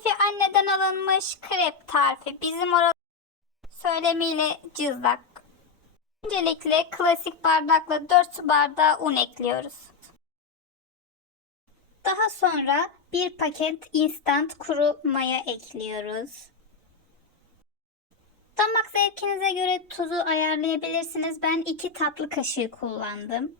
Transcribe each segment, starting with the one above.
tarifi anneden alınmış krep tarifi. Bizim orada söylemiyle cızdak. Öncelikle klasik bardakla 4 su bardağı un ekliyoruz. Daha sonra bir paket instant kuru maya ekliyoruz. Damak zevkinize göre tuzu ayarlayabilirsiniz. Ben 2 tatlı kaşığı kullandım.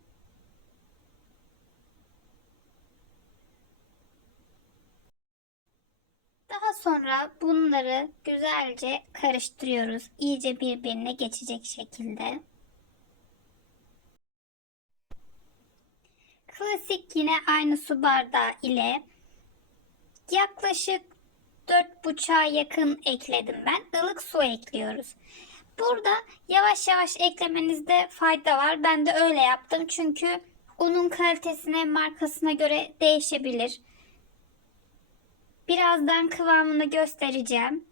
Daha sonra bunları güzelce karıştırıyoruz. İyice birbirine geçecek şekilde. Klasik yine aynı su bardağı ile yaklaşık 4,5'a yakın ekledim ben. Ilık su ekliyoruz. Burada yavaş yavaş eklemenizde fayda var. Ben de öyle yaptım. Çünkü unun kalitesine, markasına göre değişebilir. Birazdan kıvamını göstereceğim.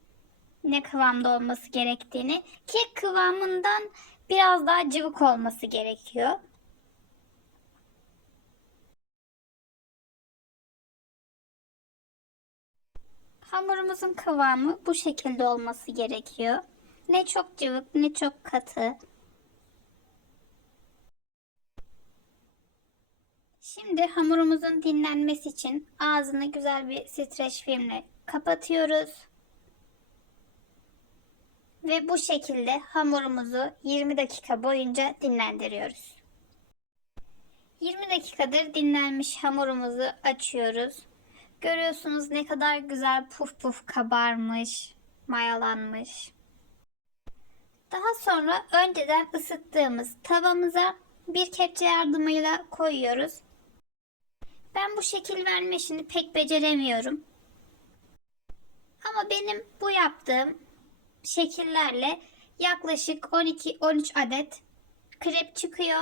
Ne kıvamda olması gerektiğini. Kek kıvamından biraz daha cıvık olması gerekiyor. Hamurumuzun kıvamı bu şekilde olması gerekiyor. Ne çok cıvık ne çok katı. Şimdi hamurumuzun dinlenmesi için ağzını güzel bir streç filmle kapatıyoruz. Ve bu şekilde hamurumuzu 20 dakika boyunca dinlendiriyoruz. 20 dakikadır dinlenmiş hamurumuzu açıyoruz. Görüyorsunuz ne kadar güzel puf puf kabarmış, mayalanmış. Daha sonra önceden ısıttığımız tavamıza bir kepçe yardımıyla koyuyoruz. Ben bu şekil verme işini pek beceremiyorum. Ama benim bu yaptığım şekillerle yaklaşık 12-13 adet krep çıkıyor.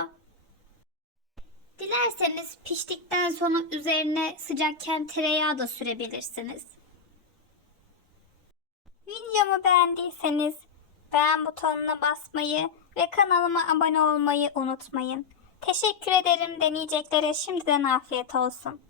Dilerseniz piştikten sonra üzerine sıcakken tereyağı da sürebilirsiniz. Videomu beğendiyseniz beğen butonuna basmayı ve kanalıma abone olmayı unutmayın. Teşekkür ederim deneyeceklere şimdiden afiyet olsun.